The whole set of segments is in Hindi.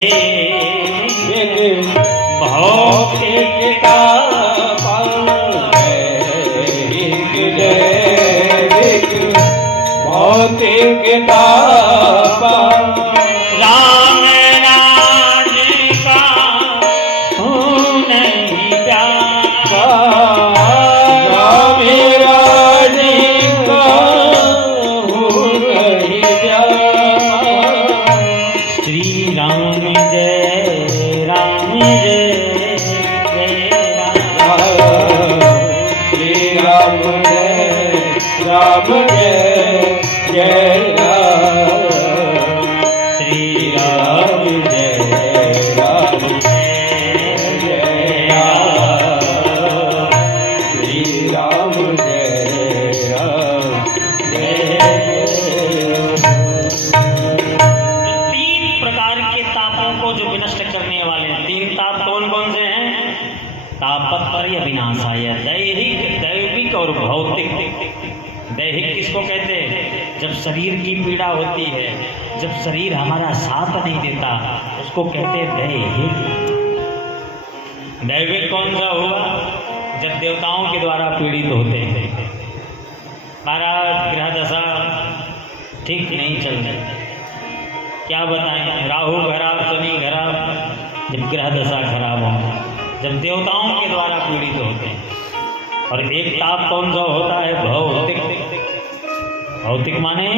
भौतिक का भौतिक का राम राज का नहीं प्यारा राम राज का नहीं प्यारा। श्री राम जय राम जय जय राम श्री राम जय राम जय जय राम श्री राम जय राम जय जय राम श्री राम जय राम जय। तीन प्रकार के तापों को जो विनष्ट करने वाले हैं, तीन ताप कौन कौन से हैं? तापत्रय विनाशाय, दैहिक, दैविक और भौतिक। दैहिक किसको कहते हैं? जब शरीर की पीड़ा होती है, जब शरीर हमारा साथ नहीं देता, उसको कहते हैं दैहिक। दैविक कौन सा हुआ? जब देवताओं के द्वारा पीड़ित होते हैं, महाराज ग्रह दशा ठीक नहीं चल रही, क्या बताएं, राहु खराब, शनि खराब, जब ग्रह दशा खराब हो, जब देवताओं के द्वारा पीड़ित होते हैं। और एक ताप कौन सा होता है? भौतिक। भौतिक माने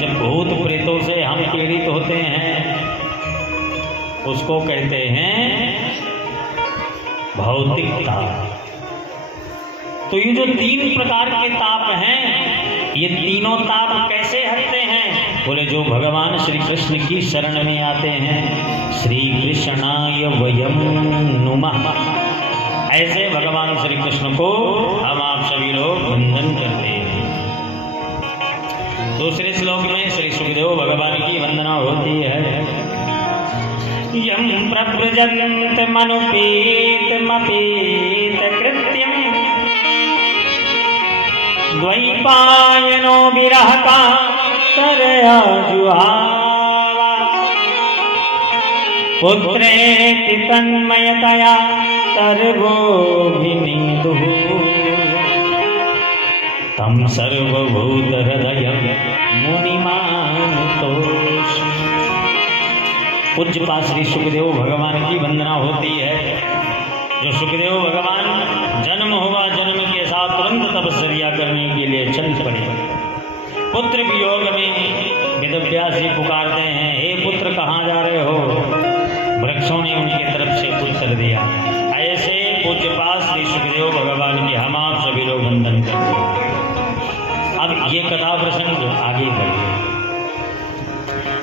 जब भूत प्रेतों से हम पीड़ित होते हैं, उसको कहते हैं भौतिक ताप। तो ये जो तीन प्रकार के ताप हैं, ये तीनों ताप कैसे हटते हैं? बोले जो भगवान श्री कृष्ण की शरण में आते हैं, श्री कृष्णाय वयम नुमः, ऐसे भगवान श्री कृष्ण को हम आप सभी लोग वंदन करते हैं। दूसरे श्लोक में श्री सुखदेव भगवान की वंदना होती है। यम प्रव्रजन्त मनुपीत मपीत कृत्यम द्वैपायनो विरह का तरया जुहावा पुत्रेति तन्मयतया सर्वोभिनीदुः तम सर्वभूत हृदय मुनिमानुतोषि। पूज्यपाद श्री सुखदेव भगवान की वंदना होती है। जो सुखदेव भगवान जन्म हुआ, जन्म के साथ तुरंत तपस्या करने के लिए चल पड़े। पुत्र वियोग में वेदव्यास जी पुकारते हैं, हे पुत्र कहाँ जा रहे हो? वृक्षों ने उनकी तरफ से उत्तर दिया। ऐसे पूज्यपाद श्री सुखदेव भगवान की हम आप सभी लोग वंदन करते हैं। अब ये कथा प्रसंग आगे बढ़े।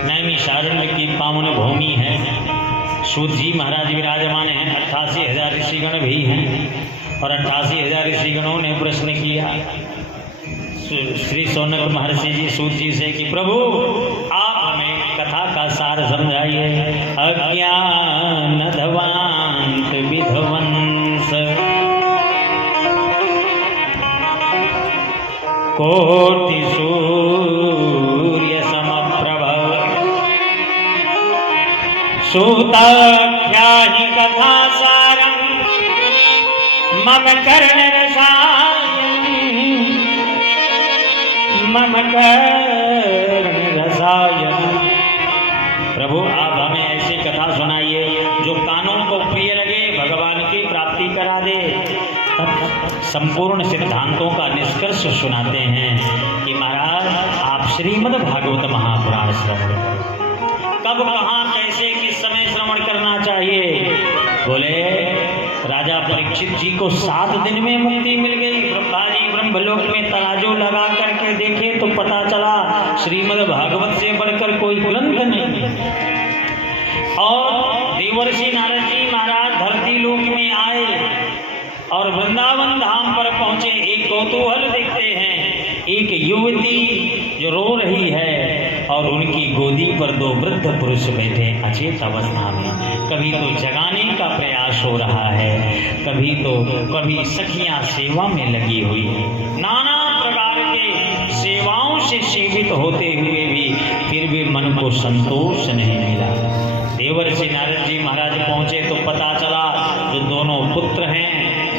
नैमिषारण्य की पावन भूमि है, सूत जी महाराज विराजमान हैं, 88,000 ऋषिगण भी हैं। और 88,000 ऋषिगणों ने प्रश्न किया श्री सौनक महर्षि जी सूत जी से कि प्रभु आप हमें कथा का सार समझाइए। अज्ञान ध्वांत विध्वंस कोटि सूर्य समप्रभ सूताख्याहि कथा सारं मम कर्ण रसायन। प्रभु आप हमें ऐसी कथा सुनाइए जो कानों को प्रिय लगे, भगवान की प्राप्ति करा दे। संपूर्ण सिद्धांतों का निष्कर्ष सुनाते हैं कि महाराज आप श्रीमद् भागवत महापुराण श्रवण कब, कहाँ, कैसे, किस समय श्रवण करना चाहिए? बोले राजा परीक्षित जी को 7 दिन में मुक्ति मिल गई। ब्रह्मा जी ब्रह्मलोक में तराजू लगा करके देखे तो पता चला श्रीमद् भागवत से बढ़कर कोई ग्रंथ नहीं। और देवर्षि नारद जी महाराज धरती लोक में आए और वृंदावन धाम पर पहुंचे। एक कौतूहल देखते हैं, एक युवती जो रो रही है और उनकी गोदी पर 2 वृद्ध पुरुष बैठे अचेत अवस्था में। कभी तो जगाने का प्रयास हो रहा है, कभी सखियां सेवा में लगी हुई है। नाना प्रकार के सेवाओं से सेवित होते हुए भी फिर भी मन को संतोष नहीं मिला। देवर्षि नारद जी महाराज पहुंचे तो पता चला जो दोनों पुत्र हैं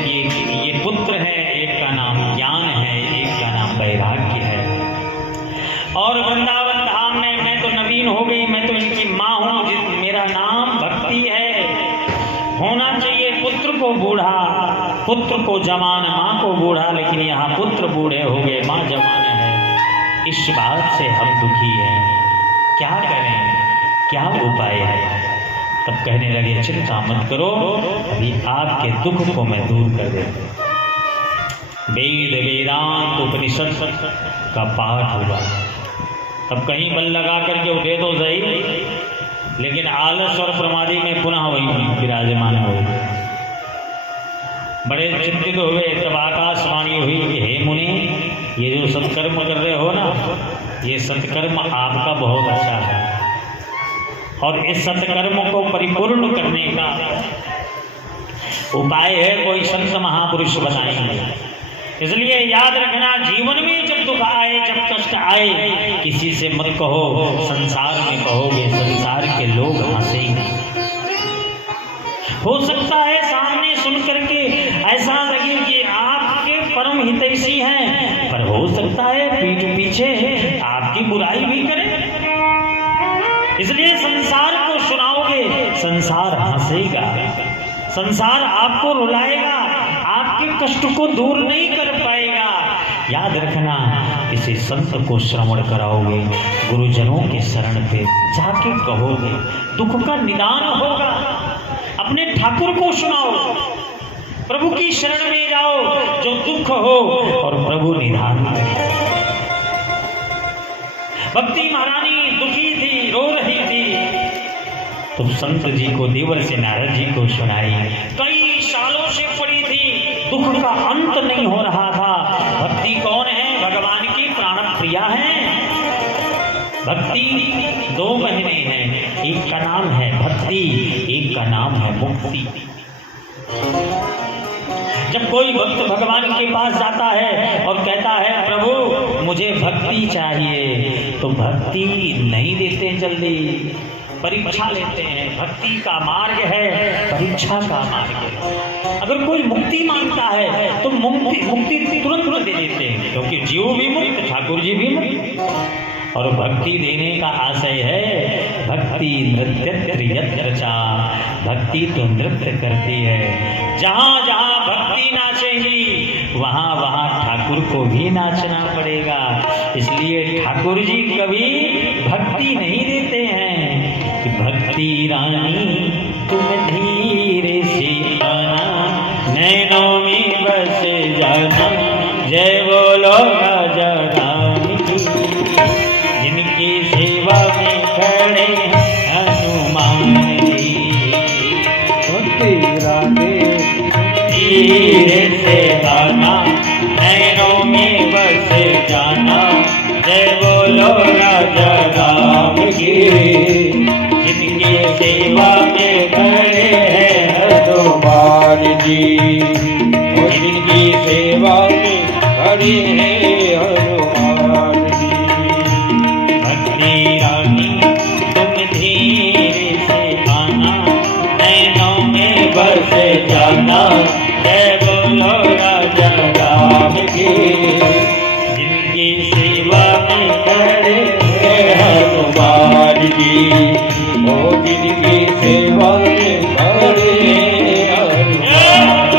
ये पुत्र है, एक का नाम ज्ञान है, एक का नाम वैराग्य है। और वृंदावन धाम में मैं तो नवीन हो गई, मैं तो इनकी माँ हूँ, मेरा नाम भक्ति है। होना चाहिए पुत्र को बूढ़ा, पुत्र को जवान, माँ को बूढ़ा, लेकिन यहाँ पुत्र बूढ़े हो गए, माँ जवान है। इस बात से हम दुखी हैं, क्या करें, क्या उपाय है? तब कहने लगे चिंता मत करो, अभी आपके दुख को मैं दूर कर देता हूं। वेद वेदांत उपनिषद का पाठ होगा, तब कहीं बल लगा करके उठे तो सही, लेकिन आलस और प्रमादी में पुनः वही विराजमान हो। बड़े चिंतित हुए, तब आकाशवाणी हुई कि हे मुनि, ये जो सत्कर्म कर रहे हो ना, ये सत्कर्म आपका बहुत अच्छा है, और इस सत्कर्म को परिपूर्ण करने का उपाय है कोई संत महापुरुष बताएंगे। इसलिए याद रखना, जीवन में जब दुख आए, जब कष्ट आए, किसी से मत कहो, संसार में कहोगे संसार के लोग हंसेंगे। हो सकता है सामने सुन करके ऐसा लगे कि आपके परम हितैषी हैं, पर हो सकता है पीठ पीछे आपकी बुराई भी करें। इसलिए संसार को सुनाओगे, संसार हंसेगा, संसार आपको रुलाएगा, आपके कष्ट को दूर नहीं कर पाएगा। याद रखना, किसी संत को श्रवण कराओगे, गुरुजनों के शरण पे जाके कहोगे, दुख का निदान होगा। अपने ठाकुर को सुनाओ, प्रभु की शरण में जाओ, जो दुख हो और प्रभु निदान करे। भक्ति महारानी दुखी थी, रो रही थी, तो संत जी को, देवर्षि नारद जी को सुनाई। कई सालों से पड़ी थी, दुख का अंत नहीं हो रहा था। भक्ति कौन है? भगवान की प्राण प्रिया है। भक्ति दो महीने हैं, एक का नाम है भक्ति, एक का नाम है मुक्ति। जब कोई भक्त भगवान के पास जाता है और कहता है प्रभु मुझे भक्ति चाहिए, तो भक्ति नहीं देते जल्दी, परीक्षा लेते हैं। भक्ति का मार्ग है, परीक्षा का मार्ग है। अगर कोई मुक्ति मांगता है तो मुक्ति तुरंत दे देते हैं, क्योंकि जीव भी मुक्त, ठाकुर जी भी मुक्त। और भक्ति देने का आशय है भक्ति नृत्य चा, भक्ति तो नृत्य करती है। जहाँ जहाँ भक्ति नाचेगी वहाँ वहाँ ठाकुर को भी नाचना पड़ेगा। इसलिए ठाकुर जी कभी भक्ति नहीं देते हैं कि भक्ति रानी तुम धीरे से आना, नैनों में बस जाना, जय बोलो राजा रानी की। जिनकी सेवा में खड़े हनुमान जी, भक्ति रानी धीरे से आना, नैनों में बस जाना, जय बोलो राजा राम की। जिनकी सेवा में खड़े हैं हनुमान जी, जिनकी सेवा में खड़े हैं हनुमान जी। भक्ति रानी तुम धीरे से आना, नैनों में बस जाना, जय बोलो राजा राम की। जिनकी सेवा में खड़े हैं हनुमान जी, ओ जिनकी सेवा में खड़े हैं हनुमान जी।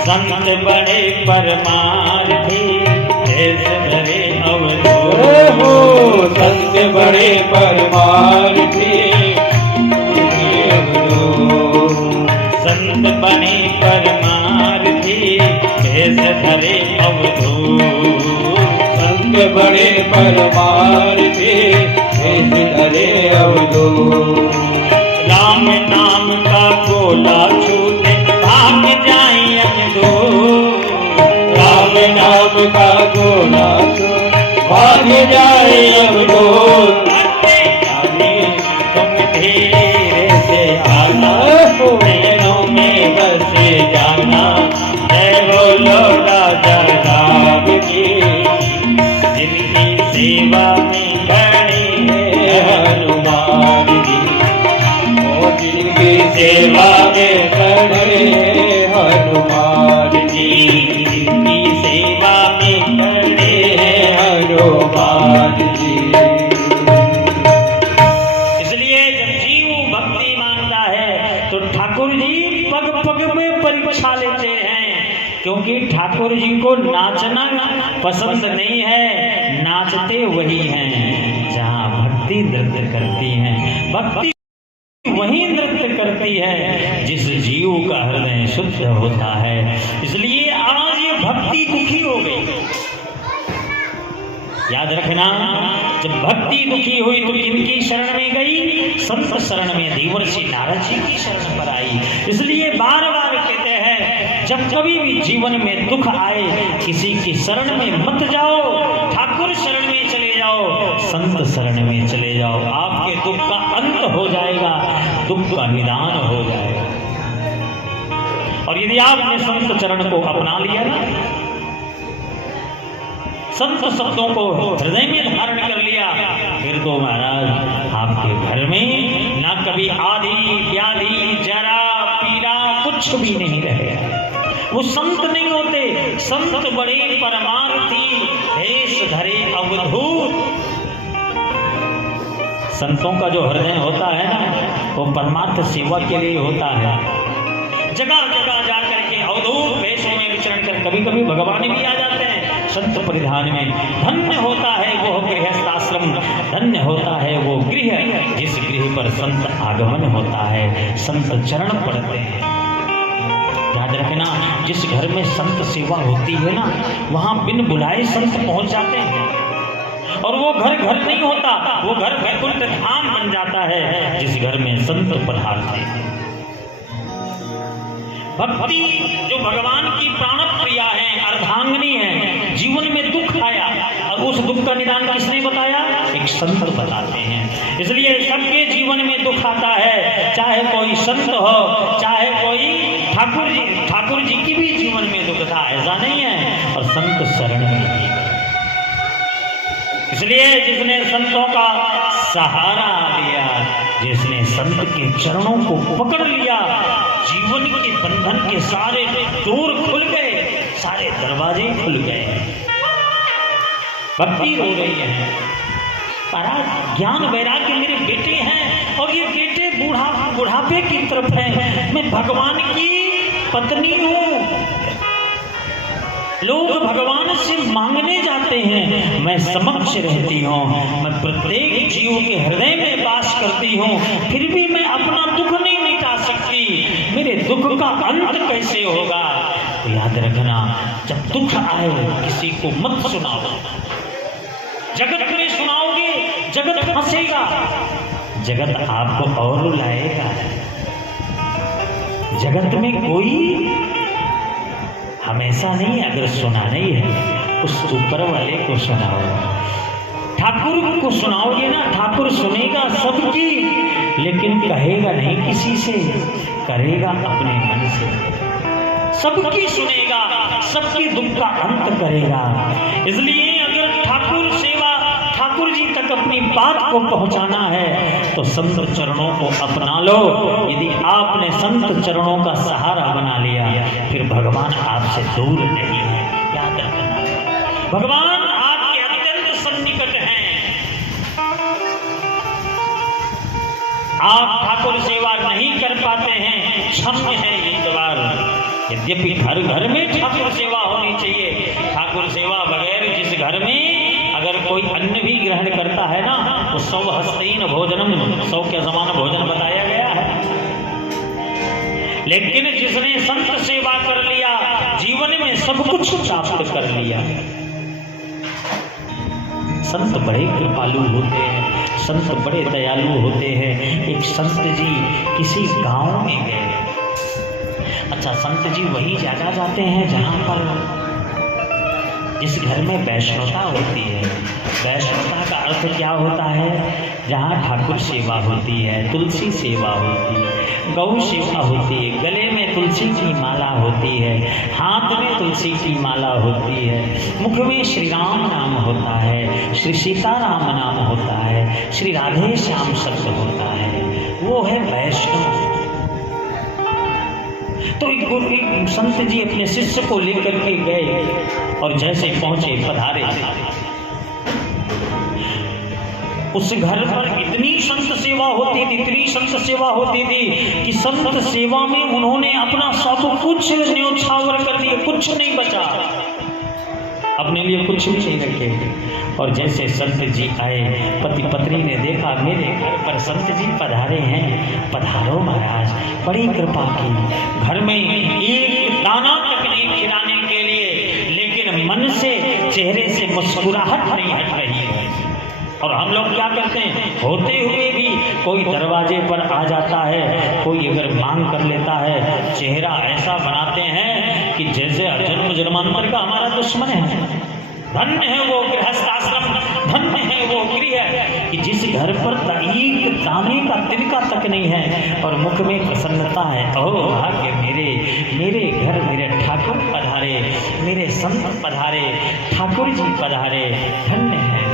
संत बड़े परमात्मा परमार्थी भेष धरे अवधूत। राम नाम का गोला छूटे भाग जाए अवधूत। राम नाम का गोला छूटे भाग जाए अवधूत। तुम धीरे से आना नैनों में बस जाना। जय बोलो राजा राम की जिनकी सेवा में खड़ी है हनुमान जी ओ जिनकी सेवा में खड़े हनुमान जी। जिनकी सेवा में खड़े हनुमान जी। इसलिए जब जीव भक्ति मांगता है तो ठाकुर जी पग पग में परीक्षा लेते हैं, क्योंकि ठाकुर जी को नाचना पसंद नहीं है, नाचते वही हैं जहाँ भक्ति नृत्य करती हैं। भक्ति वही नृत्य करती है जिस जीव का हृदय शुद्ध होता है। इसलिए आज ये भक्ति दुखी हो गई। याद रखना, जब भक्ति दुखी हुई तो किनकी शरण में गई? संत शरण में, देवर्षि नारद जी की शरण पर आई। इसलिए बार बार कहते हैं, जब कभी भी जीवन में दुख आए किसी की शरण में मत जाओ, ठाकुर शरण में चले जाओ, संत शरण में चले जाओ। आपके दुख का अंत हो जाएगा, दुख का निदान हो जाएगा। और यदि आपने संत चरण को अपना लिया ना, संत शब्दों को हृदय में धारण कर लिया, फिर तो महाराज आपके घर में ना कभी आधी व्याधि जरा पीड़ा कुछ भी नहीं रहेगा। वो संत नहीं होते, संत बड़े परमार्थी भेष धरे अवधूत। संतों का जो हृदय होता है ना, वो परमार्थ सेवा के लिए होता है। जगह जगह जाकर के अवधूत वेश में विचरण कर कभी कभी भगवान भी आ जाते हैं संत परिधान में। धन्य होता है वो गृहस्थाश्रम, धन्य होता है वो गृह जिस गृह पर संत आगमन होता है, संत चरण पड़ते हैं। याद रखना, जिस घर में संत सेवा होती है ना, वहां बिन बुलाए संत पहुंच जाते हैं। और वो घर घर नहीं होता, वो घर वैकुंठ धाम बन जाता है जिस घर में संत पधारते हैं। भक्ति जो भगवान की प्राण प्रिया है, अर्धांगिनी है। जीवन में दुख आया और उस दुख का निदान किसने बताया? एक संत बताते हैं। इसलिए सबके जीवन में दुख आता है, चाहे कोई संत हो, चाहे कोई ठाकुर जी की भी जीवन में दुख था, ऐसा नहीं है। और संत शरण में भी। इसलिए जिसने संतों का सहारा लिया, जिसने संत के चरणों को पकड़ लिया, जीवन के बंधन के सारे डोर खुल गए, सारे दरवाजे खुल गए। भक्ति रो रही है, महाराज ज्ञान वैराग्य मेरे बेटे हैं और ये बेटे बुढ़ापे की तरफ है। मैं भगवान की पत्नी हूँ, लोग भगवान से मांगने जाते हैं, मैं समक्ष रहती हूँ, मैं प्रत्येक जीव के हृदय में वास करती हूँ, फिर भी मैं अपना दुख नहीं मिटा सकती। मेरे दुख का अंत कैसे होगा? तो याद रखना, जब दुख आए किसी को मत सुनाओ। जगत में सुनाओगे जगत हंसेगा, जगत आपको और रुलाएगा। जगत में कोई हमेशा नहीं, अगर सुनाना ही है उस ऊपर वाले को सुनाओ। ठाकुर को सुनाओगे ना, ठाकुर सुनेगा सबकी, लेकिन कहेगा नहीं किसी से, करेगा अपने मन से। सबकी सुनेगा, सबकी दुख का अंत करेगा। इसलिए अगर ठाकुर सेवा, ठाकुर जी तक अपनी बात को पहुंचाना है तो संत चरणों को अपना लो। यदि आपने संत चरणों का सहारा बना लिया, फिर भगवान आपसे दूर नहीं है। याद रखना, भगवान आपके अत्यंत सन्निकट हैं। आप ठाकुर सेवा नहीं कर पाते हैं, क्षम्य है एक बार। यद्यपि घर घर में ठाकुर सेवा होनी चाहिए। ठाकुर सेवा बगैर जिस घर में अगर कोई अन्न भी ग्रहण करता है ना, तो 100 हस्तीन भोजनम, 100 के समान भोजन बताया गया है। लेकिन जिसने संत सेवा कर लिया, जीवन में सब कुछ प्राप्त कर लिया। संत बड़े कृपालु होते हैं, संत बड़े दयालु होते हैं। एक संत जी किसी गांव में गए। अच्छा, संत जी वही जगह जाते हैं जहाँ पर जिस घर में वैष्णवता होती है। वैष्णवता का अर्थ क्या होता है? जहाँ ठाकुर सेवा होती है, तुलसी सेवा होती है, गौ सेवा होती है, गले में तुलसी की माला होती है, हाथ में तुलसी की माला होती है, मुख में श्री राम नाम होता है, श्री सीताराम नाम होता है, श्री राधे श्याम शब्द होता है, वो है वैष्णव। तो एक संत जी अपने शिष्य को लेकर के गए और जैसे पहुंचे, पधारे, उस घर पर इतनी संत सेवा होती थी, इतनी संत सेवा होती थी कि संत सेवा में उन्होंने अपना सब कुछ न्योछावर कर दिया, कुछ नहीं बचा, अपने लिए कुछ भी नहीं रखे। और जैसे संत जी आए, पति पत्नी ने देखा मेरे घर पर संत जी पधारे हैं, पधारो महाराज, बड़ी कृपा की। घर में एक दाना तक नहीं खिलाने के लिए, लेकिन मन से, चेहरे से मुस्कुराहट नहीं हट रही है। और हम लोग क्या करते हैं, होते हुए भी कोई दरवाजे पर आ जाता है, कोई अगर मांग कर लेता है, चेहरा ऐसा बनाते हैं कि जैसे जन्म जन्मांतर का हमारा दुश्मन है। धन्य है वो गृहस्थाश्रम, धन्य है वो गृह कि जिस घर पर एक दाने का तिनका तक नहीं है और मुख में प्रसन्नता है। ओह भाग्य मेरे घर मेरे ठाकुर पधारे, मेरे संत पधारे, ठाकुर जी पधारे, धन्य है।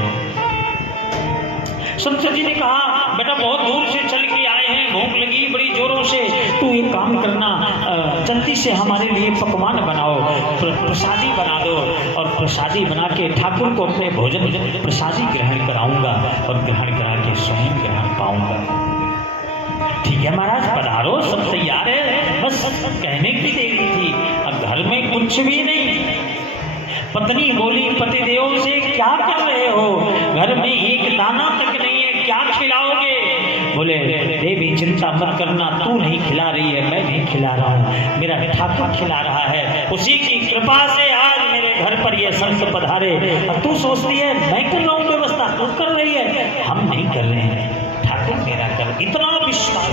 संत जी ने कहा, बेटा बहुत दूर से चल के आए हैं, भूख लगी बड़ी जोरों से, तू एक काम करना, जल्दी से हमारे लिए पकवान बनाओ, प्रसादी बना दो, और प्रसादी बना के ठाकुर को अपने भोजन प्रसादी ग्रहण कराऊंगा और ग्रहण करा के स्वयं ग्रहण पाऊंगा। ठीक है महाराज, पधारो, सब तैयार है, बस कहने की देरी थी। अब घर में कुछ भी नहीं। पत्नी बोली पतिदेव से, क्या कर रहे हो, घर में एक दाना तक नहीं है, क्या खिलाओगे? बोले देवी चिंता मत करना, तू नहीं खिला रही है, मैं नहीं खिला रहा हूँ, मेरा ठाकुर खिला रहा है, उसी की कृपा से आज मेरे घर पर ये संत पधारे। और तू सोचती है मैं कर रहा हूँ व्यवस्था, तू कर रही है, हम नहीं कर रहे हैं, ठाकुर मेरा कर। इतना विश्वास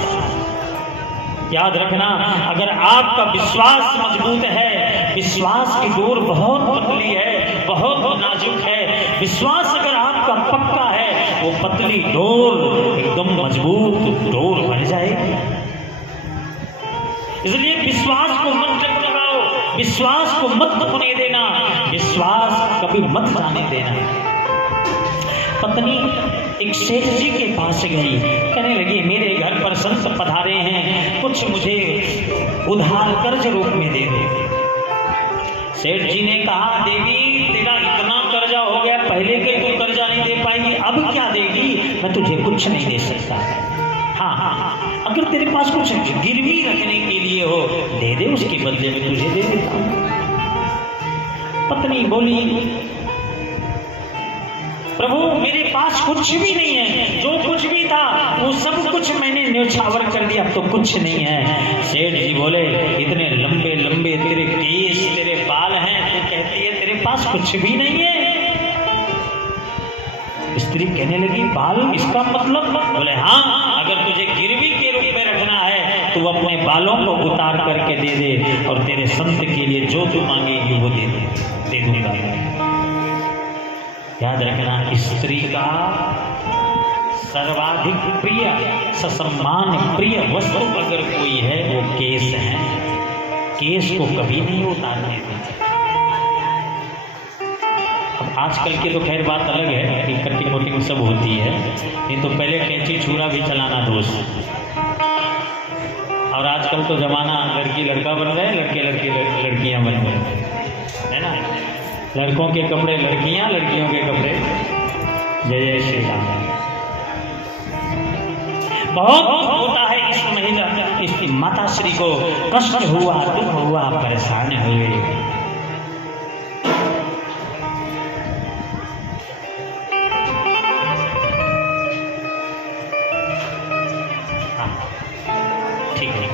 याद रखना, अगर आपका विश्वास मजबूत है, विश्वास की डोर बहुत पतली है, बहुत नाजुक है, विश्वास अगर आपका पक्का है, वो पतली डोर एकदम मजबूत डोर बन जाएगी। इसलिए विश्वास को मत लगाओ, विश्वास को मत खोने देना, विश्वास कभी मत जाने देना। पत्नी एक सेठ जी के पास गई, कहने लगी मेरे घर पर संत पधारे हैं, कुछ मुझे उधार कर्ज रूप में दे दो। सेठ जी ने कहा, देवी तेरा इतना कर्जा हो गया, पहले के तू कर्जा नहीं दे पाएगी, अब क्या देगी? मैं तुझे कुछ नहीं दे सकता। हाँ, अगर तेरे पास कुछ गिरवी रखने के लिए हो दे दे, उसके बदले में तुझे दे देता हूँ। पत्नी बोली, प्रभु मेरे पास कुछ भी नहीं है, जो कुछ भी था वो सब कुछ मैंने न्योछावर कर दिया, अब तो कुछ नहीं है। सेठ जी बोले, इतने लंबे लंबे तेरे केस, तेरे बाल हैं, तू कहती है तेरे पास कुछ भी नहीं है? स्त्री कहने लगी, बाल इसका मतलब? बोले हाँ, अगर तुझे गिरवी के रूप में रखना है तो अपने बालों को उतार करके दे दे, और तेरे संत के लिए जो तू मांगेगी वो दे दूंगा। याद रखना, स्त्री का सर्वाधिक प्रिय, ससम्मान प्रिय वस्तु अगर कोई है वो केस है। केस को कभी नहीं उतारने देते। अब आजकल की तो खैर बात अलग है कि कटिंग वटिंग सब होती है, नहीं तो पहले कैंची छुरा भी चलाना दोस्त। और आजकल तो जमाना लड़की लड़का बन गए, लड़के लड़कियां बन गए, है ना। लड़कों के कपड़े लड़कियां, लड़कियों के कपड़े जय जय श्री राम। बहुत होता है इस महिला, इस माता श्री को कष्ट हुआ, दुख हुआ, परेशान हुए। ठीक है,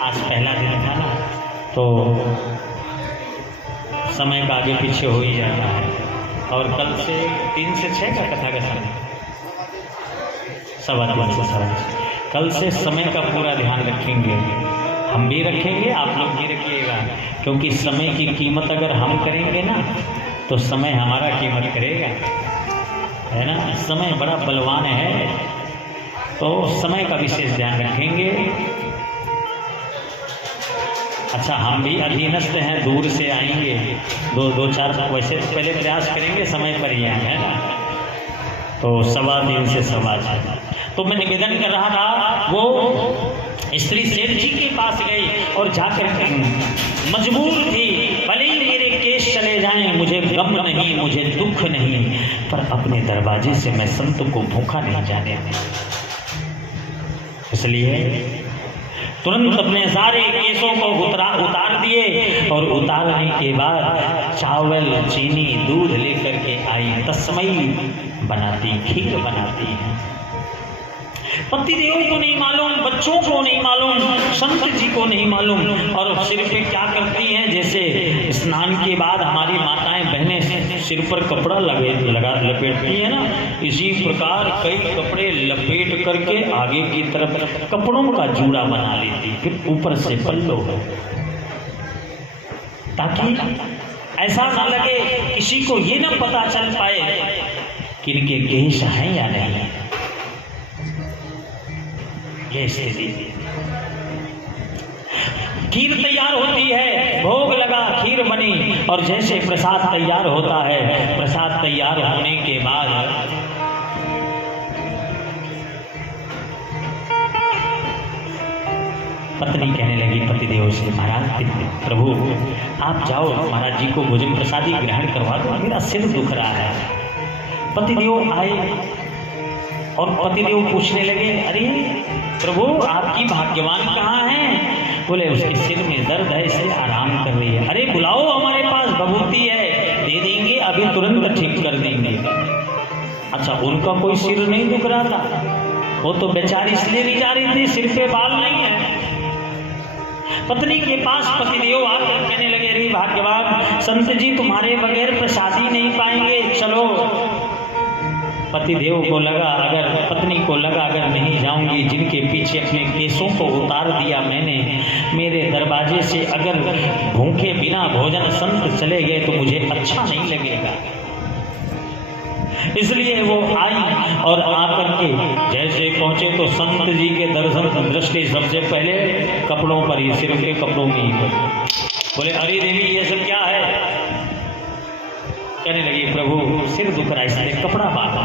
आज पहला दिन था ना, तो समय का आगे पीछे हो ही जाता है। और कल से 3 से 6 का कथा का समय, 3:15 से 6:30। कल से समय का पूरा ध्यान रखेंगे, हम भी रखेंगे, आप लोग भी रखिएगा, क्योंकि समय की कीमत अगर हम करेंगे ना तो समय हमारा कीमत करेगा, है ना। समय बड़ा बलवान है, तो समय का विशेष ध्यान रखेंगे। अच्छा, हम भी अधीनस्थ हैं, दूर से आएंगे, 2-4 वैसे तो पहले प्रयास करेंगे समय पर ही आए, है ना। तो 3:15 से 6:15। तो मैं निवेदन कर रहा था, वो स्त्री सेठ जी के पास गई और जाकर मजबूर थी, भले ही मेरे केस चले जाएं, मुझे गम नहीं, मुझे दुख नहीं, पर अपने दरवाजे से मैं संत को भूखा नहीं जाने दूंगा। इसलिए तुरंत अपने सारे केसों को उतार दिए और उतारने के बाद चावल, चीनी, दूध लेकर के आई। तस्मई बनाती, खीर बनाती है। पतिदेव को नहीं मालूम, बच्चों को नहीं मालूम, संत जी को नहीं मालूम, और सिर पे क्या करती हैं, जैसे स्नान के बाद हमारी माताएं बहनें सिर पर कपड़ा लपेटती है ना, इसी प्रकार कई कपड़े लपेट करके आगे की तरफ कपड़ों का जूड़ा बना लेती, फिर ऊपर से पल्लो, ताकि ऐसा ना लगे, किसी को ये ना पता चल पाए कि इनके केश हैं या नहीं। ये स्थिति, खीर तैयार होती है, भोग लगा, खीर बनी, और जैसे प्रसाद तैयार होता है, प्रसाद तैयार होने के बाद पत्नी कहने लगी पतिदेव से, महाराज, प्रभु आप जाओ, महाराज जी को भोजन प्रसादी ग्रहण करवा दो, मेरा सिर दुख रहा है। पतिदेव आए और पतिदेव पूछने लगे, अरे प्रभु आपकी भाग्यवान कहाँ है? बोले उसके सिर में दर्द है, इसलिए आराम कर रही है। अरे बुलाओ, हमारे पास बभूति है, दे देंगे, अभी तुरंत ठीक कर देंगे। अच्छा, उनका कोई सिर नहीं दुख रहा था, वो तो बेचारी इसलिए नहीं जा रही थी, सिर पे बाल नहीं है। पत्नी के पास पतिदेव आकर कहने लगे, अरे भाग्यवान संत जी तुम्हारे बगैर प्रसादी नहीं पाएंगे, चलो। पतिदेव को लगा, अगर पत्नी को लगा अगर नहीं जाऊंगी, जिनके पीछे अपने केसों को उतार दिया मैंने, मेरे दरवाजे से अगर भूखे बिना भोजन संत चले गए तो मुझे अच्छा नहीं लगेगा। इसलिए वो आई और आकर के जैसे पहुंचे तो संत जी के दर्शन दृष्टि सबसे पहले कपड़ों पर ही, सिर के कपड़ों में ही बोले, अरे देवी ये सब क्या है? कहने लगी, प्रभु सिर दुख रहा है, इसलिए कपड़ा बांधा,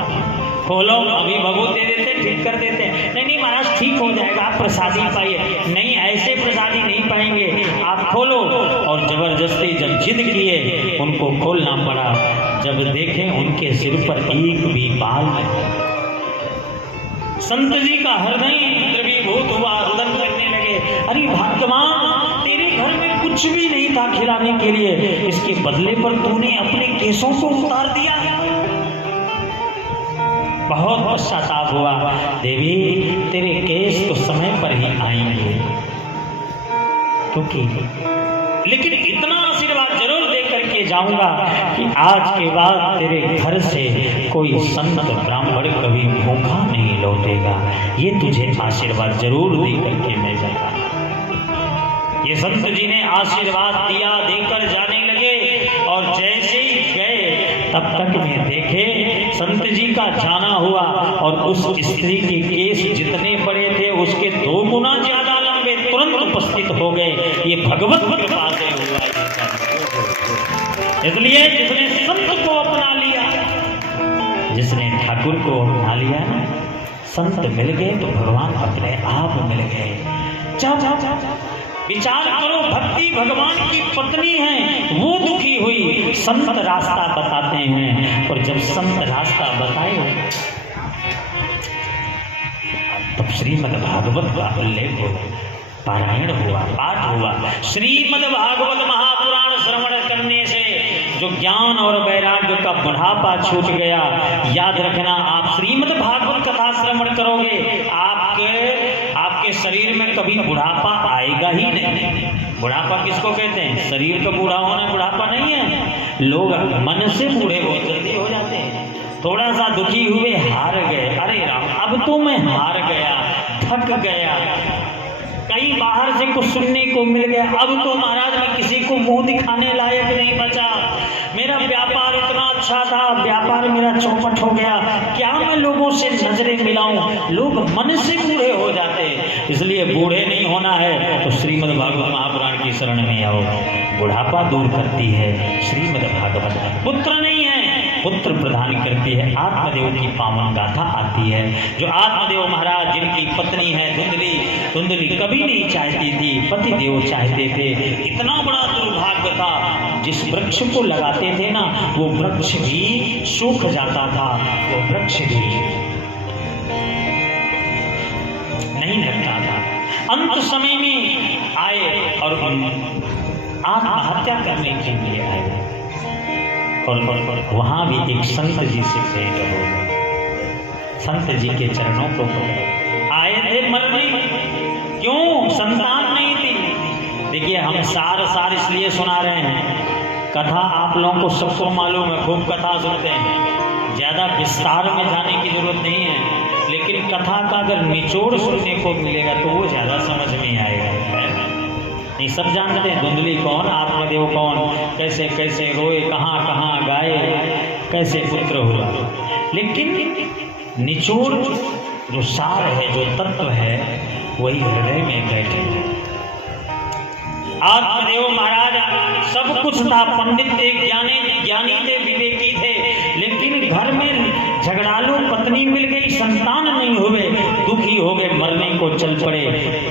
खोलो, अभी भभूत दे देते, ठीक कर देते। नहीं महाराज ठीक हो जाएगा, आप प्रसादी पाइए। नहीं, ऐसे प्रसादी नहीं पाएंगे, आप खोलो। और जबरदस्ती जब जिद किए, उनको खोलना पड़ा। जब देखें उनके सिर पर एक भी बाल नहीं। संत जी का हृदय द्रवीभूत हुआ, रुदन करने लगे, अरे भाग्यवान, तेरे घर में कुछ भी नहीं था खिलाने के लिए, इसके बदले पर तूने अपने केसों को उतार दिया। बहुत पश्चाताप हुआ, देवी तेरे केस तो समय पर ही आएंगे, क्योंकि लेकिन इतना आशीर्वाद जरूर दे करके जाऊंगा कि आज के बाद तेरे घर से कोई संत ब्राह्मण कभी भूखा नहीं लौटेगा। ये तुझे आशीर्वाद जरूर दे करके मैं जाऊंगा। ये संत जी ने आशीर्वाद दिया, देकर जाने लगे, और जैसे ही गए तब तक में देखे संत जी का जाना हुआ, और उस स्त्री के केस जितने बड़े थे उसके 2 गुना ज्यादा लंबे तुरंत उपस्थित हो गए। ये भगवत कृपा से हुआ। इसलिए जिसने संत को अपना लिया, जिसने ठाकुर को अपना लिया ना, संत मिल गए तो भगवान अपने आप मिल गए। विचार करो, भक्ति भगवान की पत्नी है, वो दुखी हुई, संत रास्ता बताते हैं, और जब संत रास्ता बताए तब श्रीमद् भागवत का उल्लेख हो, पारायण हुआ, पाठ हुआ। श्रीमद् भागवत महापुराण श्रवण करने से जो ज्ञान और वैराग्य का बुढ़ापा छूट गया। याद रखना, आप श्रीमद् भागवत कथा श्रवण करोगे, आपके शरीर में कभी बुढ़ापा आएगा ही नहीं। बुढ़ापा किसको कहते हैं? शरीर का बूढ़ा होना बुढ़ापा नहीं है। लोग मन से बूढ़े बहुत जल्दी हो जाते हैं। थोड़ा सा दुखी हुए, हार गए, अरे राम अब तो मैं हार गया, थक गया, कहीं बाहर से कुछ सुनने को मिल गया, अब तो महाराज मैं किसी को मुंह दिखाने लायक नहीं बचा, मेरा व्यापार इतना अच्छा था, व्यापार मेरा चौपट हो गया, क्या मैं लोगों से नजरें मिलाऊं? लोग मन से बूढ़े हो जाते हैं। इसलिए बूढ़े नहीं होना है तो श्रीमद् भागवत महापुराण की शरण में आओ, बुढ़ापा दूर करती है श्रीमद् भागवत। पुत्र नहीं है, पुत्र प्रदान करती है। आत्मदेव की पावन गाथा आती है, जो आत्मदेव महाराज जिनकी पत्नी है धुंधली, धुंधली कभी नहीं चाहती थी, पति देव चाहते थे। इतना बड़ा दुर्भाग्य था, जिस वृक्ष को लगाते थे ना वो वृक्ष भी सूख जाता था, वो वृक्ष भी नहीं लगता था। अंत समय में आए और आत्महत्या करने के लिए आए और वहां भी एक संत जी से भेंट हो गई। संत जी के चरणों को आए थे मरने, क्यों? संतान नहीं थी। देखिए हम सार इसलिए सुना रहे हैं, कथा आप लोगों को सबको मालूम है, खूब कथा सुनते हैं, ज्यादा विस्तार में जाने की जरूरत नहीं है, लेकिन कथा का अगर निचोड़ सुनने को मिलेगा तो वो ज्यादा समझ में आएगा। नहीं सब जानते हैं धुंधली कौन, आत्मदेव कौन, कैसे कैसे रोए, कहाँ कहाँ गाए, कैसे पुत्र हुआ, लेकिन निचोड़ जो सार है, जो तत्व है, वही हृदय में बैठे। आत्मदेव महाराज सब कुछ था, पंडित थे, ज्ञानी थे, विवेकी थे, लेकिन घर में झगड़ालू पत्नी मिल गई, संतान नहीं हुए, दुखी हो गए, मरने को चल पड़े।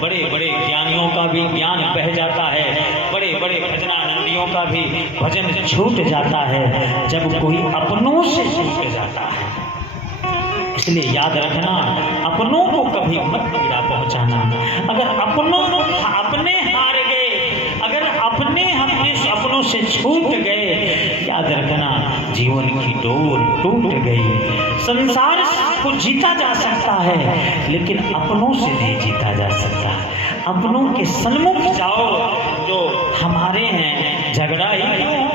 बड़े बड़े ज्ञानियों का भी ज्ञान बह जाता है, बड़े बड़े भजनानंदियों का भी भजन छूट जाता है जब कोई अपनों से छूट जाता है। इसलिए याद रखना, अपनों को कभी मत पीड़ा पहुंचाना। अगर अपने हार गए, अगर अपनों से छूट गए, याद रखना जीवन की डोर टूट गई। संसार को जीता जा सकता है, लेकिन अपनों से नहीं जीता जा सकता। अपनों के सन्मुख जाओ, जो हमारे हैं, झगड़ा ही क्यों,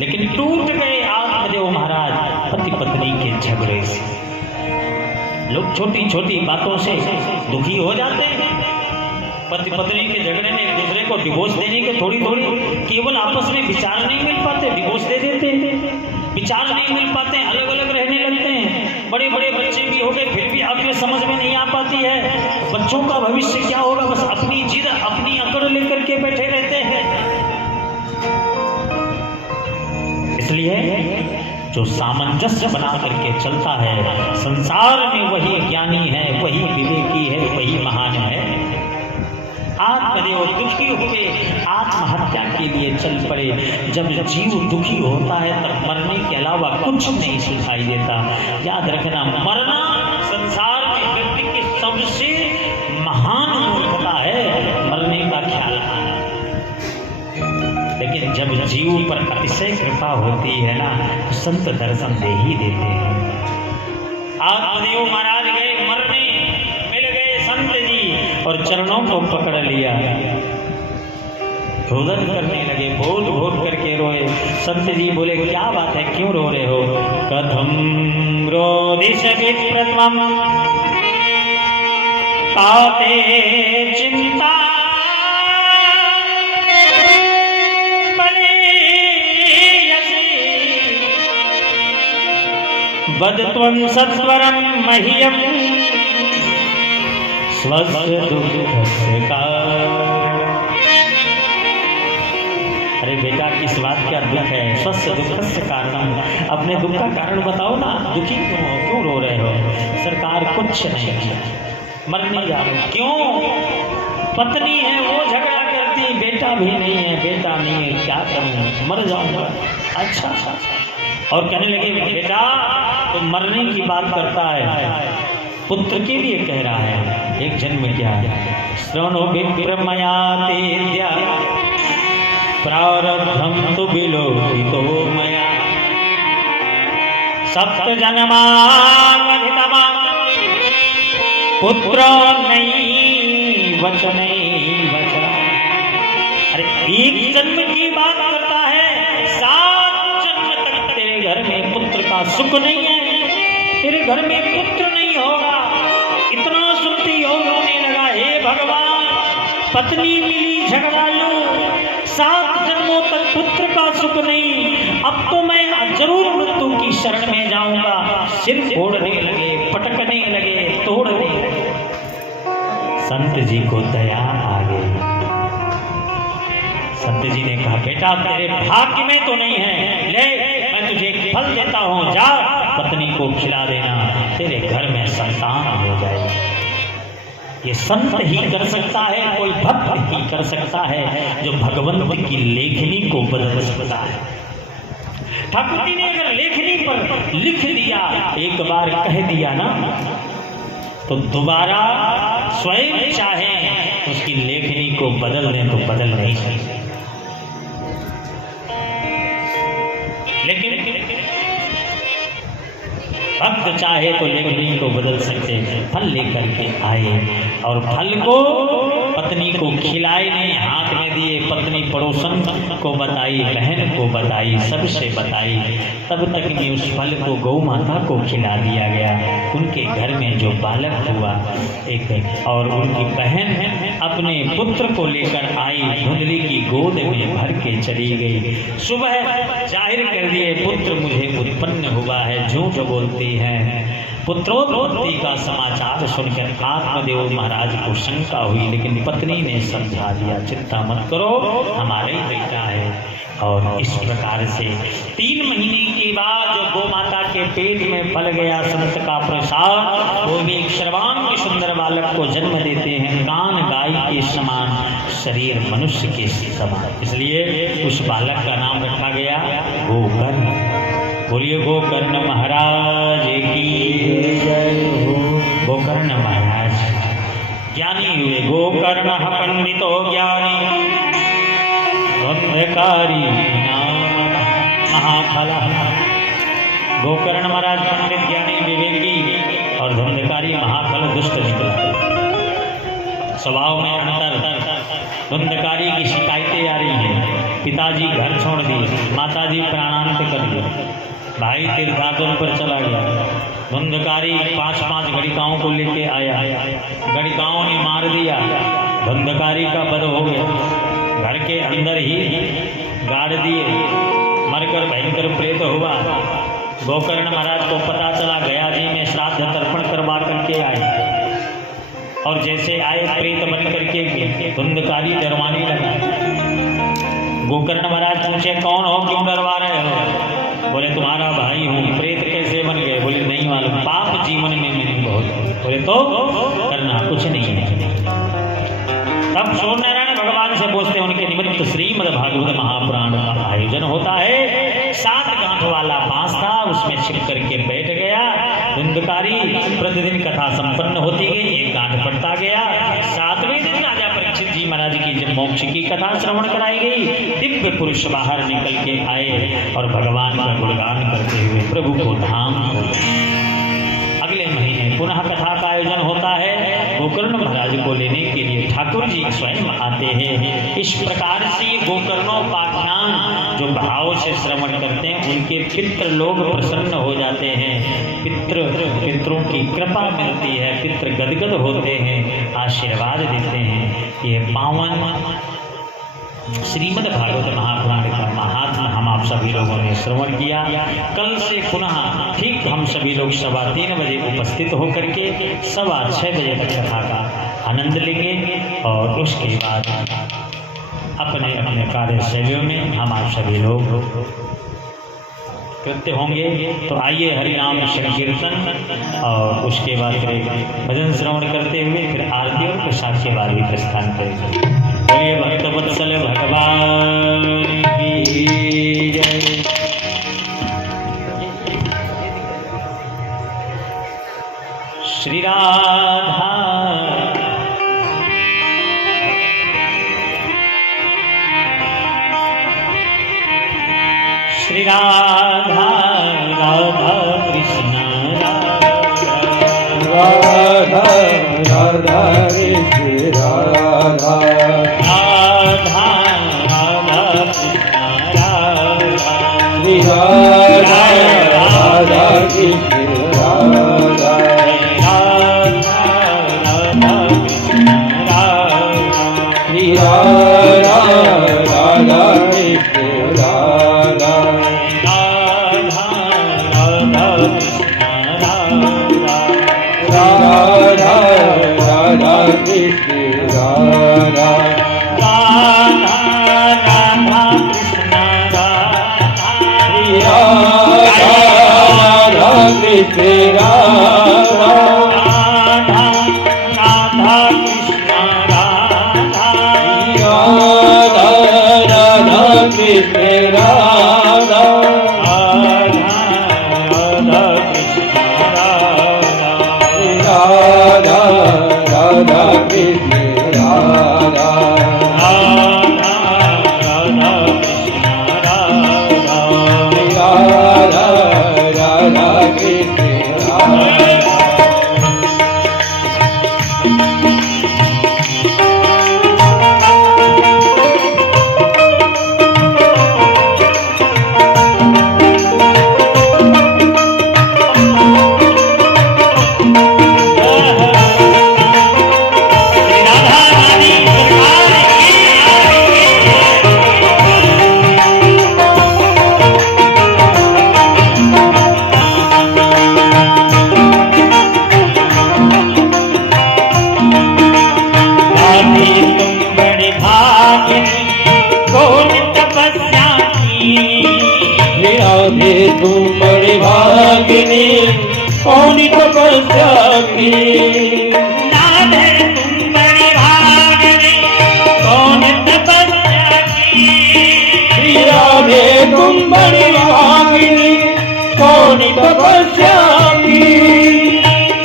लेकिन टूट गए आत्मदेव महाराज पति पत्नी के झगड़े से। लोग छोटी छोटी बातों से दुखी हो जाते हैं। पति पत्नी के झगड़े में एक दूसरे को डिवोर्स देने के थोड़ी केवल आपस में विचार नहीं मिल पाते, डिवोर्स दे देते हैं। विचार नहीं मिल पाते, अलग अलग रहने लगते हैं। बड़े बड़े बच्चे भी हो गए, फिर भी आपके समझ में नहीं आ पाती है बच्चों का भविष्य क्या होगा, बस अपनी जिद, अपनी अकड़ लेकर के बैठे रहते हैं। इसलिए जो सामंजस्य बना करके चलता है संसार में, वही ज्ञानी है, वही विवेकी है, वही महान है। आत्मदेव दुखी हुए, आत्महत्या के लिए चल पड़े। जब जीव दुखी होता है तब मरने के अलावा कुछ नहीं सुझाई देता। याद रखना, मरना संसार में व्यक्ति की सबसे महान मूर्खता है, मरने का ख्याल आना। लेकिन जब जीव पर अतिशय कृपा होती है ना, तो संत दर्शन दे ही देते हैं। आत्मदेव महाराज गए मरने, मिल गए संत जी और चरणों को पकड़ लिया, रोदन करने लगे, भोट भोट करके रोए। संत जी बोले क्या बात है, क्यों रो रहे हो? कथम रोदिषि प्रथमं ताते चिंता बदत्वं सत्वरं मह्यं स्वस्य दुःखस्य कारण। अरे बेटा किस बात का दुख है? स्वस्य दुःखस्य कारण, अपने दुख का कारण बताओ ना, दुखी क्यों हो, क्यों रो रहे हो? सरकार कुछ नहीं किया, मरने जा रहे। क्यों? पत्नी है वो झगड़ा करती, बेटा भी नहीं है, बेटा नहीं है, क्या करूँ, मर जाऊंगा। अच्छा, और कहने लगे बेटा तो मरने की बात करता है, पुत्र के लिए कह रहा है, एक जन्म क्या है। श्रवणो विप्रमया तेद्या प्रारब्धं तु विलोकितो मया सप्त जन्मावधितमा पुत्र नैव वचनैव एक जन्म की बात करता है, 7 जन्म तक तेरे घर में पुत्र का सुख नहीं है, तेरे घर में पुत्र नहीं होगा। इतना सुनते ही और रोने लगा, हे भगवान, पत्नी मिली झगड़ालू, 7 जन्मों तक पुत्र का सुख नहीं, अब तो मैं जरूर मृत्यु की शरण में जाऊंगा। सिर फोड़ने लगे, पटकने लगे, तोड़ने लगे। संत जी को दया आ गई। संत जी ने कहा, बेटा तेरे भाग्य में तो नहीं है, ले मैं तुझे एक फल देता हूं, जा पत्नी को खिला देना, तेरे घर में संतान हो जाएगी। ये संत ही कर सकता है, कोई भक्त ही कर सकता है, जो भगवंत की लेखनी को बदल सकता है। ठाकुर जी ने अगर लेखनी पर लिख दिया, एक बार कह दिया ना, तो दोबारा स्वयं चाहे उसकी लेखनी को बदल दें तो बदल नहीं सकते। लेकिन भक्त चाहे तो लेखनी को बदल सकते। फल लेकर के आए और फल को पत्नी को खिलाए नहीं, हाथ में दिए, पत्नी पड़ोसन को बताई, बहन को बताई, सबसे बताई, तब तक में उस फल को गौ माता को खिला दिया गया। उनके घर में जो बालक हुआ एक, और उनकी बहन अपने पुत्र को लेकर आई, धुंधली की गोद में भर के चली गई। सुबह जाहिर कर दिए, पुत्र मुझे उत्पन्न हुआ है, झूठ बोलती है। पुत्रोत्पत्ति का समाचार सुनकर आत्मदेव महाराज को शंका हुई, लेकिन पत्नी ने समझा दिया, चिंता मत करो, हमारे ही बेटा है। और इस प्रकार से 3 महीने के बाद जो गौ माता के पेट में पल गया संत का प्रसाद, वो भी एक सर्वांग सुंदर बालक को जन्म देते हैं। कान गाय के समान, शरीर मनुष्य के समान, इसलिए उस बालक का नाम रखा गया गोकर्ण। बोलिए गोकर्ण महाराज की जय हो। गोकर्ण महाराज ज्ञानी हुए। गोकर्ण पंडितो ज्ञानी धुंधकारी महाखला। गोकर्ण महाराज पंडित, ज्ञानी, विवेकी और धुंधकारी महाखल दुष्ट निकला। स्वभाव में अंतर। धुंधकारी की शिकायतें आ रही हैं, पिताजी घर छोड़ दिए, माताजी प्राणांत कर दिए, भाई तीर्थाटन पर चला गया। धुंधकारी 5-5 गणिकाओं को लेके आया, गणिकाओं ने मार दिया, धुंधकारी का वध हो गया। घर के अंदर ही गाड़ दिए, मरकर भयंकर प्रेत हुआ। गोकर्ण महाराज को पता चला, गया जी में श्राद्ध तर्पण करवा करके आए, और जैसे आए प्रेत बन करके धुंधकारी डरवाने लगा। गोकर्ण महाराज पूछे, कौन हो, क्यों डरवा रहे हो? बोले तुम्हारा भाई हूँ। प्रेत कैसे बन गए? बोले नहीं मालूम, पाप जीवन में मैंने बहुत। बोले तो करना कुछ नहीं है। तब सूर्यनारायण भगवान से पूछते, उनके निमित्त श्रीमद् भागवत महापुराण का आयोजन होता है। 7 गांठ वाला बांस था, उसमें छिप करके बैठ गया। धुंधकारी प्रतिदिन कथा संपन्न होती गई, एक गांठ पड़ता गया। 7वें दिन राजा परीक्षित जी महाराज की जब मोक्ष की कथा श्रवण कराई गई, दिव्य पुरुष बाहर निकल के आए और भगवान का गुणगान करते हुए प्रभु को धाम हो गए। अगले महीने पुनः कथा का आयोजन होता है। गोकर्ण महाराज को लेने के लिए ठाकुर जी स्वयं आते हैं। इस प्रकार से गोकर्णोपाख्यान जो भाव से श्रवण करते हैं, उनके पितृ लोग प्रसन्न हो जाते हैं, पितरों की कृपा मिलती है, पितृ गदगद होते हैं, आशीर्वाद देते हैं। ये पावन श्रीमद् भागवत महापुराण का महात्मा हम आप सभी लोगों ने श्रवण किया। कल से पुनः ठीक हम सभी लोग 3:15 बजे उपस्थित होकर के 6:15 बजे तक कथा का आनंद लेंगे, और उसके बाद अपने अपने कार्यशैलियों में हम आप सभी लोग कृत्य होंगे। तो आइए हरिनाम संकीर्तन और उसके बाद भजन श्रवण करते हुए फिर आरती और प्रसाद के बाद भी प्रस्थान करेंगे। बोलिए भक्तवत्सल भगवान की जय। श्री राधा श्री राधा राधा कृष्ण राधा राधा रे राधा राधा श्री राधा राधा कृष्ण राधा श्री राधा राधा कृष्ण राधा राधा राधा कृष्ण राधा राधा कृष्ण राधा राधा राधा कृष्ण राधा राधा राधा कृष्ण राधा राधा राधा कृष्ण राधा राधे तुम बड़े भागिनी कौन तपस्या की राधे तुम बड़ी भागिनी कौन तपस्या की श्री राधे तुम बड़ी भागिनी कौन तपस्या की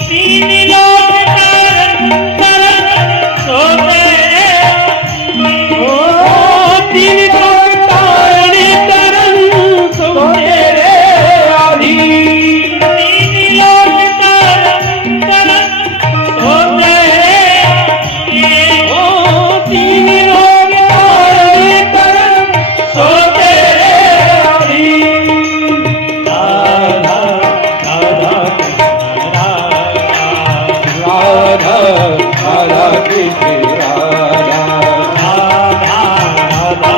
तीन लोक तरन सोते ओ तीन लोक तरन सोते रे आधी तीन लोक तरन सोते ओ तीन लोक तरन सोते रे आधी राधा राधा राधा राधा कृष्ण राधा राधा राधा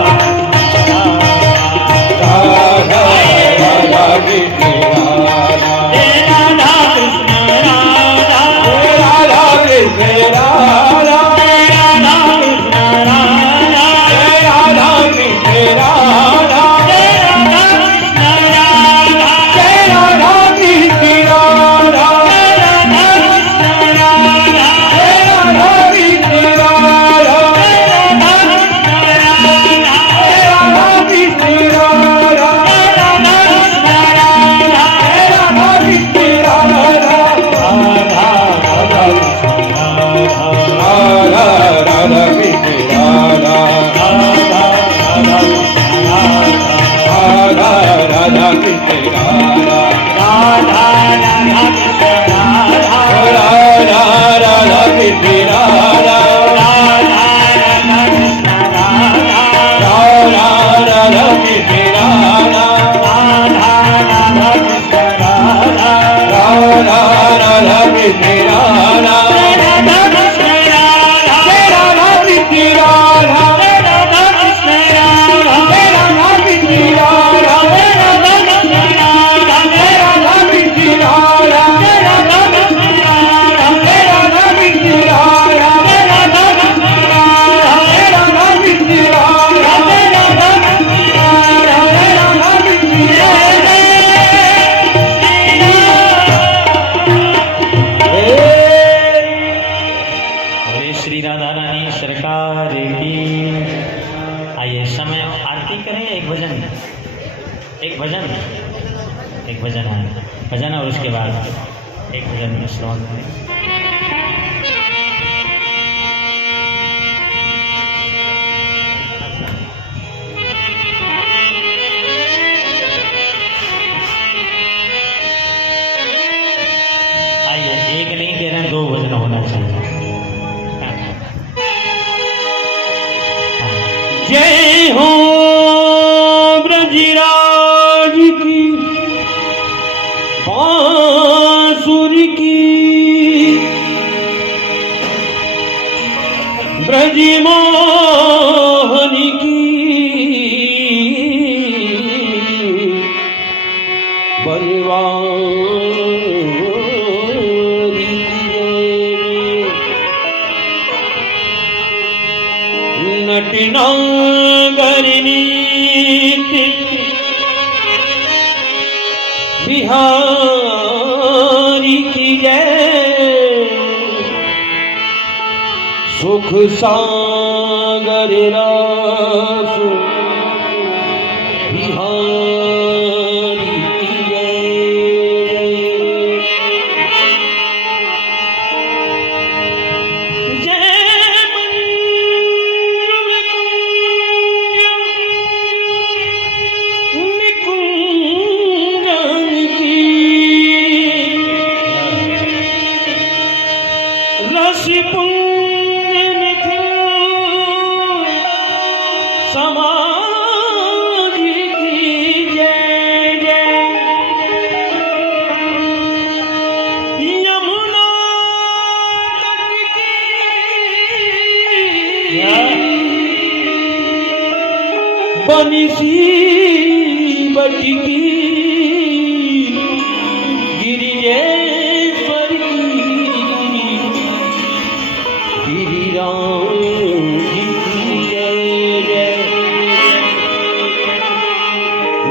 कृष्ण राधा राधा कृष्ण राधा राधा कृष्ण राधा जय राधा कृष्ण राधा जय राधा कृष्ण राधा राधा कृष्ण राधा राधा कृष्ण राधा राधा कृष्ण राधा राधा कृष्ण राधा राधा कृष्ण राधा राधा कृष्ण राधा राधा कृष्ण राधा जय राधा कृष्ण राधा जय राधा कृष्ण राधा जय राधा कृष्ण राधा जय राधा कृष्ण राधा जय राधा कृष्ण राधा जय राधा कृष्ण राधा जय राधा कृष्ण राधा जय राधा कृष्ण राधा जय राधा कृष्ण राधा जय राधा कृष्ण बोले श्री राधा रानी सरकार की। आइए समय आरती करें। एक भजन है भजन और उसके बाद एक भजन में श्रवण करें। आइए एक नहीं कह रहे हैं, दो भजन होना चाहिए। जय हो ब्रजराज की बांसुरी की ब्रजमोहनी की बनवारी की नटनागरनी बिहारी की जय सुख सागर रस बिहारी की जय समाज की जय जय यमुना तट की बंसी बटकी गिरिजेश्वर की गिरिराम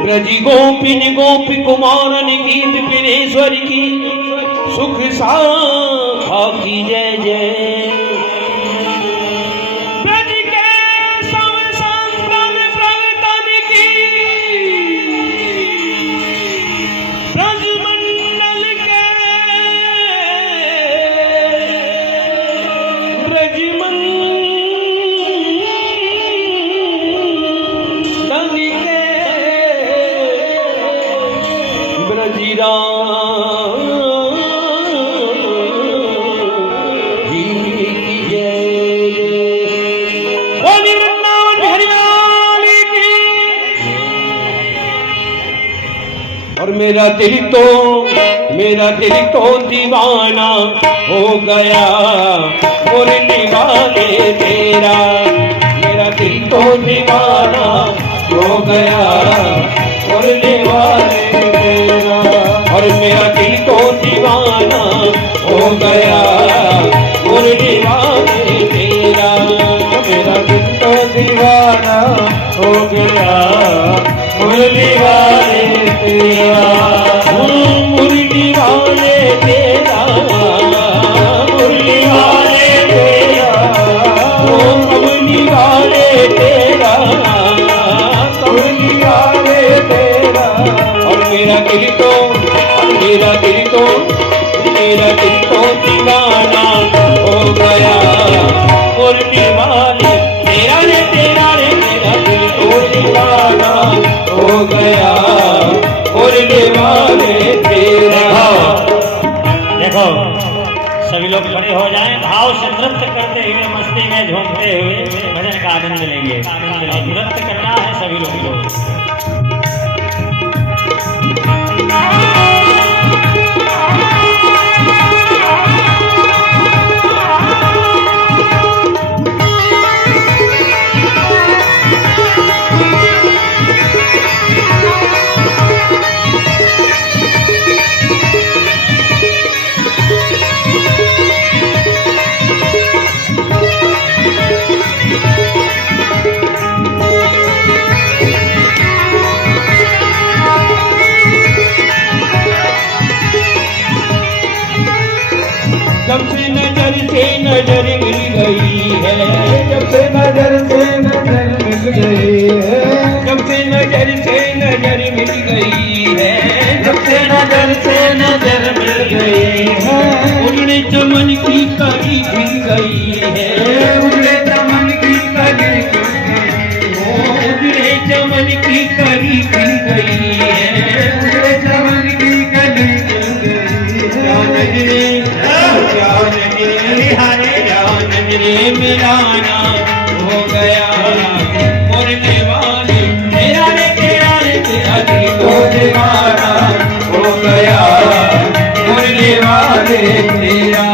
ब्रजी गोपिन गोपी कुमारन गीत पिनेश्वर की सुख साखा की जय जय ब्रज के सब संतन प्रवतन की ब्रज मंडल के ब्रज मंडल के ब्रजराम जी की जय बोली वृंदावन बिहारी लाल की। और मेरा दिल तो दीवाना हो गया मुरली वाले तेरा मेरा दिल तो दीवाना हो गया मुरली वाले और मेरा दिल तो दीवाना हो गया मुरली वाले तेरा मेरा दिल तो दीवाना हो गया मुरली वाले तेरा मुरली वाले तेरा मुरली वाले तेरा कमली वाले तेरा कमली वाले तेरा और मेरा दिल तो दीवाना हो गया मुरली वाले तेरा रे मेरा दिल तो दीवाना हो गया मुरली वाले तेरा। देखो सभी लोग खड़े हो जाएं, भाव से नृत्य करते हुए मस्ती में झूमते हुए भजन का आनंद लेंगे। नृत्य करना है सभी लोगों को। दिल तो दीवाना हो गया मुरली वाले तेरा।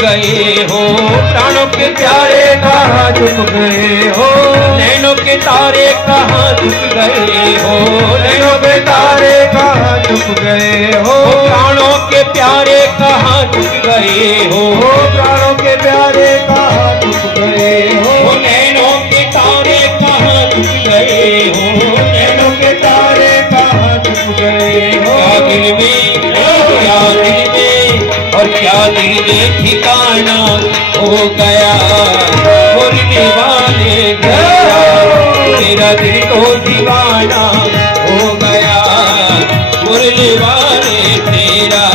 गए हो प्राणों के प्यारे कहाँ झुक गए हो, नैनों के तारे कहाँ झुक गए हो, नैनों के तारे कहाँ झुक गए हो, प्राणों के प्यारे कहाँ झुक गए हो, प्राणों के प्यारे कहाँ झुक गए हो, नैनों के तारे कहाँ झुक गए हो, नैनों के तारे कहाँ झुक गए हो। क्या दिल में और क्या दिल में ठिकाना हो गया मुरली वाले तेरा, तेरा दिल तो दीवाना हो गया मुरली वाले तेरा।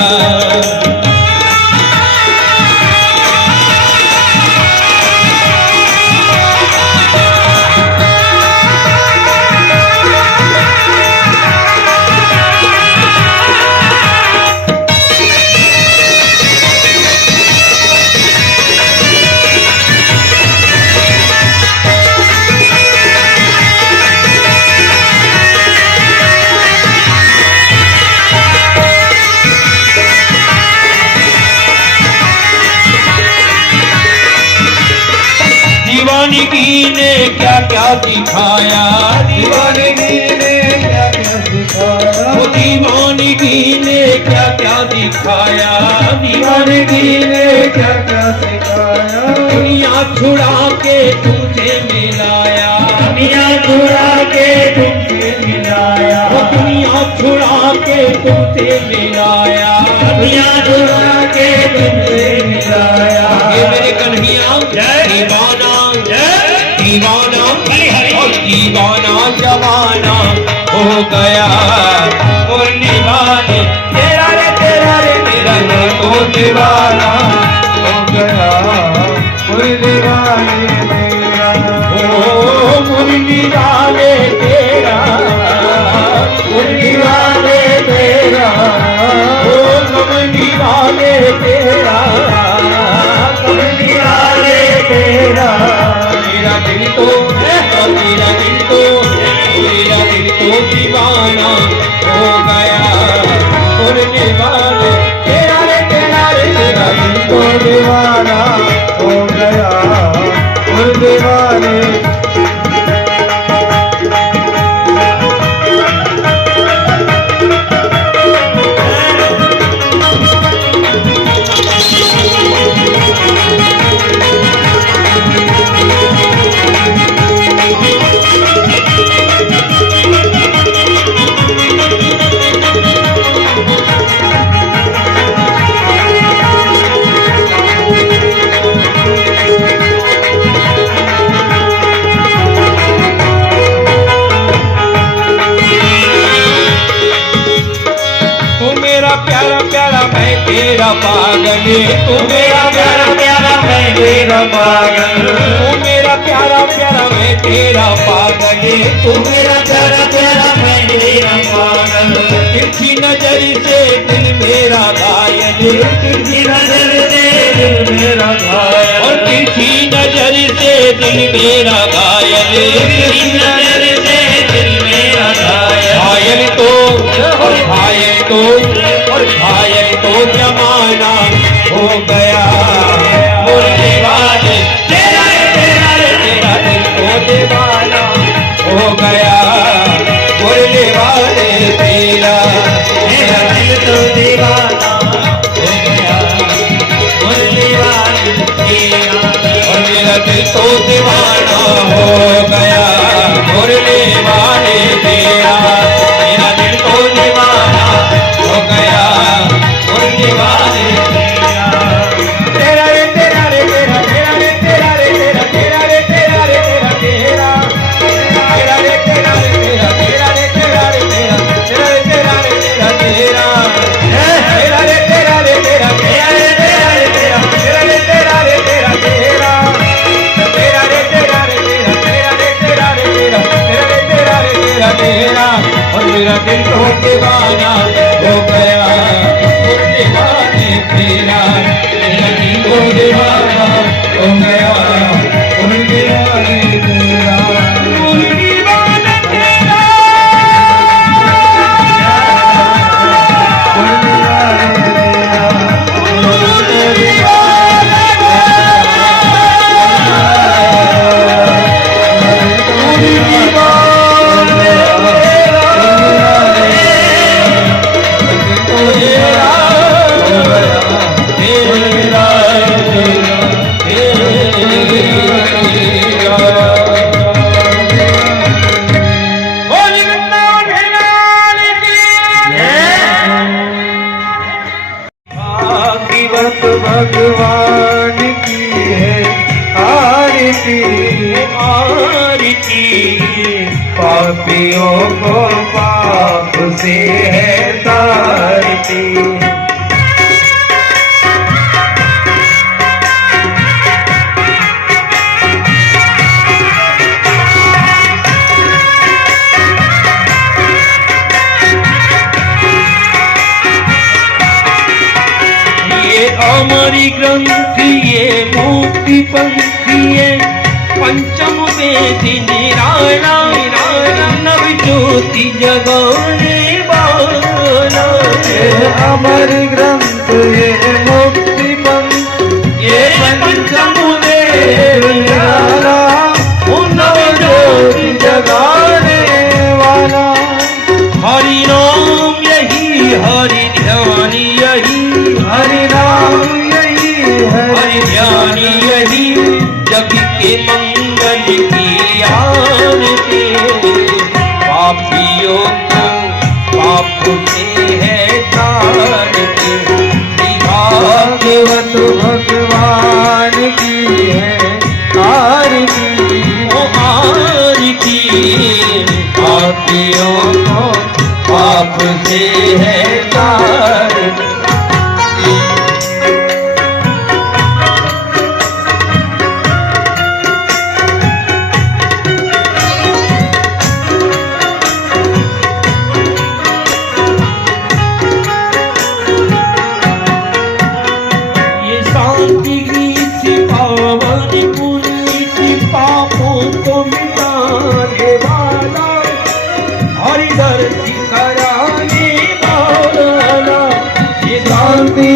दीवानगी ने क्या क्या सिखाया, दीवानगी ने क्या क्या सिखाया, वो दीवानगी ने क्या क्या दिखाया, दीवानगी ने क्या क्या सिखाया, दुनिया छुड़ा के तुमसे मिलाया, दुनिया छुड़ा के तुमसे मिलाया, वो दुनिया छुड़ा के तुमसे मिलाया, दुनिया छुड़ा के तुमसे मिलाया। ये मेरे कन्हैया दीवाना दीवाना और दीवाना जमाना हो गया मुरली वाले तेरा रे तेरा रे तेरा दिल तो दीवाना हो गया मुरली वाले तेरा, ओ मुरली वाले तेरा, मुरली वाले तेरा, ओ कमली वाले तेरा, मुरली वाले तेरा। तेरा दिल तो तेरा दिल तो तेरा दिल तो दीवाना हो गया मुरली वाले तेरा रे तेरा रे तेरा दिल तो दीवाना हो गया मुरली वाले। तेरा पागल तू मेरा प्यारा प्यारा मैं तेरा पागल, तू मेरा प्यारा प्यारा मैं तेरा पागल, तू मेरा प्यारा प्यारा मैं तेरा पागल। तिरछी नजर से दिल मेरा घायल, तिरछी नजर से दिल मेरा घायल, और तिरछी नजर से दिल मेरा घायल, तिरछी नजर से दिल मेरा घायल। घायल तो और घायल तो और घायल तो जमाना हो गया मुरली वाले तेरा रे तेरा रे तेरा दिल तो दीवाना हो गया मुरली वाले तेरा, मेरा दिल तो दीवाना हो गया मुरली वाले तेरा, और मेरा दिल तो दीवाना हो गया मुरली वाले तेरा, मेरा दिल तो दीवाना हो गया मुरली वाले तेरा। पापियों को पाप से है तारती। अमरी ग्रंथ ये मुक्ति पंथी ये पंचम वेद निराला नव ज्योति जगाने वाला। ये अमर ग्रंथ ये मुक्ति पंथ ये पंचम वेद निराला नव ज्योति जगाने वाला। हरि नाम यही हरि ध्यान यही हरि नाम यही है हरि ध्यान यही जग के मंगल की आरती। पापियों को पाप से है तारती। भागवत भगवान की है आरती ओ आरती। पापियों को पाप से है तारती।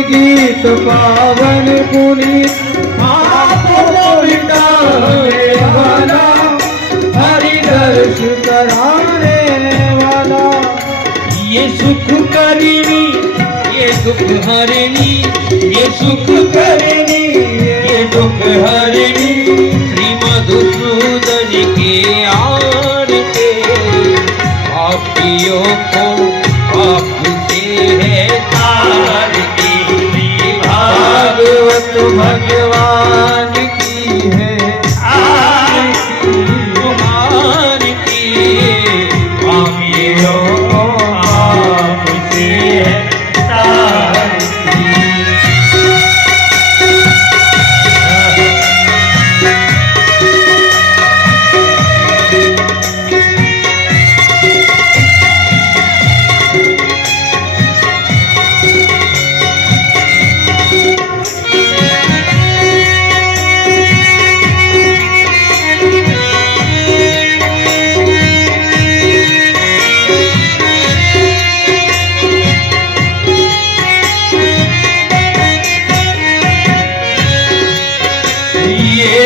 गीत पावन पुनीत पापों को मिटाने वाला हरि दर्श कराने वाला। ये सुख करिनी ये दुख हरिणी ये सुख करिनी ये दुख हरिणी श्री मधुसूदन के आरती। पापियों को पाप से है तारती। भागवत भगवान की है आरती। पापियों को पाप से है तारती।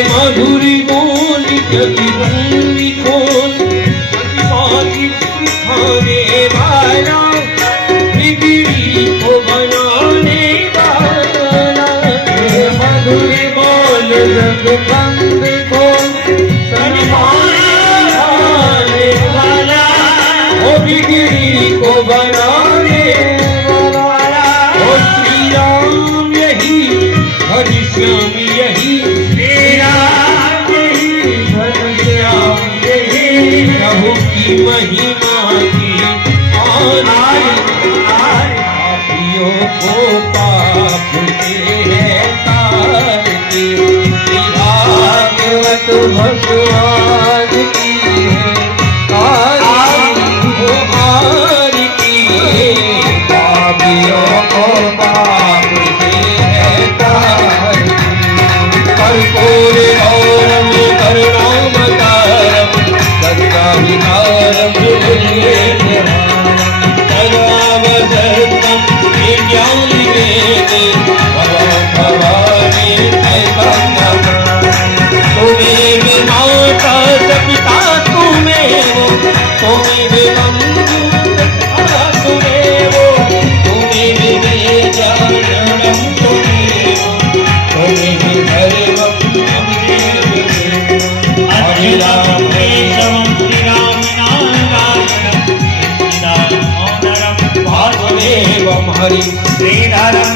मधुरी बोल कभी भूमि खोल कभी सिखाने वाला बिगड़ी को बनाने वाला। मधुरी बोल जग बंद खोल सन्माने वाला वो बिगड़ी को बनाने वाला। ओ श्री राम यही हरि श्याम यही प्रभु की महिमा की पापियों को पाप से है तारती। भागवत भगवान की है आरती। पापियों को पाप से है तारती। कर्पूर गौरम करुणावतारम सत्याधिकारम सर्वधर्मं विज्ञानवेदं भवानी तुम्हें माता पिता तुम्हें बंधु तुम्हें जानम तुम्हें धर्मम हरे राम श्री राम नारायण वासुदेवम हरि श्रीधरम